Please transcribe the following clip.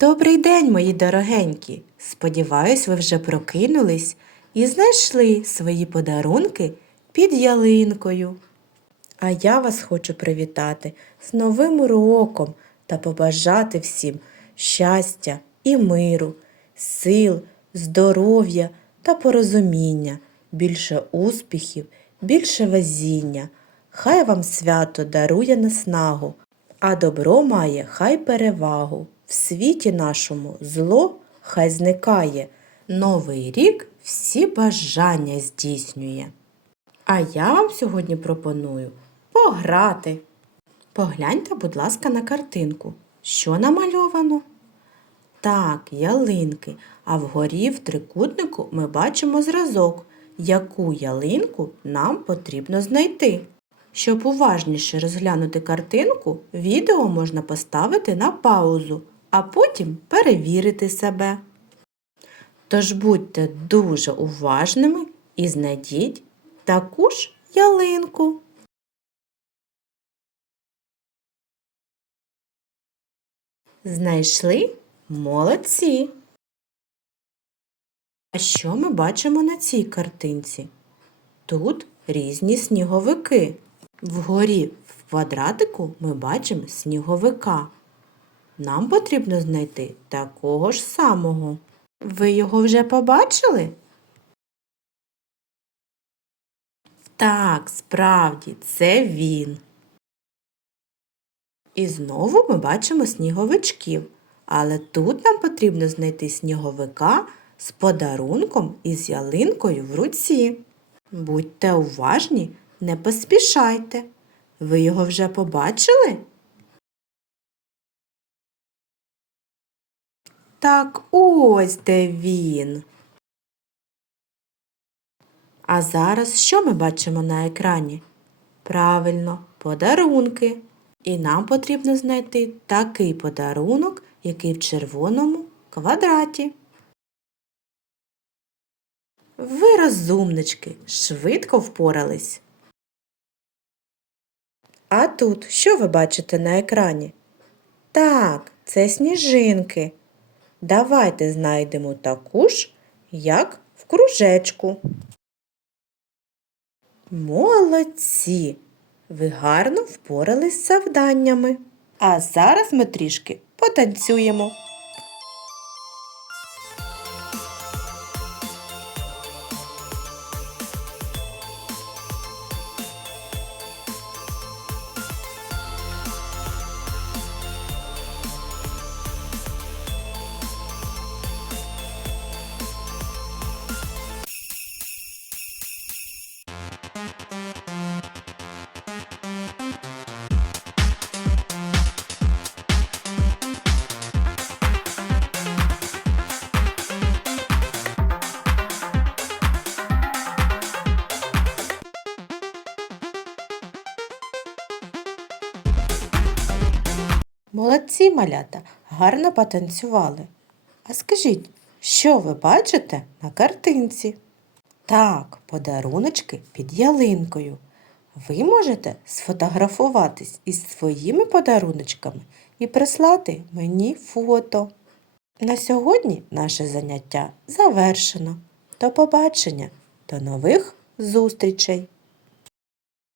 Добрий день, мої дорогенькі! Сподіваюсь, ви вже прокинулись і знайшли свої подарунки під ялинкою. А я вас хочу привітати з Новим роком та побажати всім щастя і миру, сил, здоров'я та порозуміння, більше успіхів, більше везіння. Хай вам свято дарує наснагу, а добро має хай перевагу. В світі нашому зло хай зникає. Новий рік всі бажання здійснює. А я вам сьогодні пропоную пограти. Погляньте, будь ласка, на картинку. Що намальовано? Так, ялинки. А вгорі в трикутнику ми бачимо зразок, яку ялинку нам потрібно знайти. Щоб уважніше розглянути картинку, відео можна поставити на паузу, а потім перевірити себе. Тож будьте дуже уважними і знайдіть таку ж ялинку. Знайшли молодці. А що ми бачимо на цій картинці? Тут різні сніговики. Вгорі в квадратику ми бачимо сніговика. Нам потрібно знайти такого ж самого. Ви його вже побачили? Так, справді, це він. І знову ми бачимо сніговичків, але тут нам потрібно знайти сніговика з подарунком і з ялинкою в руці. Будьте уважні, не поспішайте. Ви його вже побачили? Так ось де він. А зараз що ми бачимо на екрані? Правильно, подарунки. І нам потрібно знайти такий подарунок, який в червоному квадраті. Ви розумнички, швидко впорались. А тут що ви бачите на екрані? Так, це сніжинки. Давайте знайдемо таку ж, як в кружечку. Молодці! Ви гарно впорались з завданнями. А зараз ми трішки потанцюємо. Молодці, малята, гарно потанцювали. А скажіть, що ви бачите на картинці? Так, подаруночки під ялинкою. Ви можете сфотографуватись із своїми подаруночками і прислати мені фото. На сьогодні наше заняття завершено. До побачення, до нових зустрічей!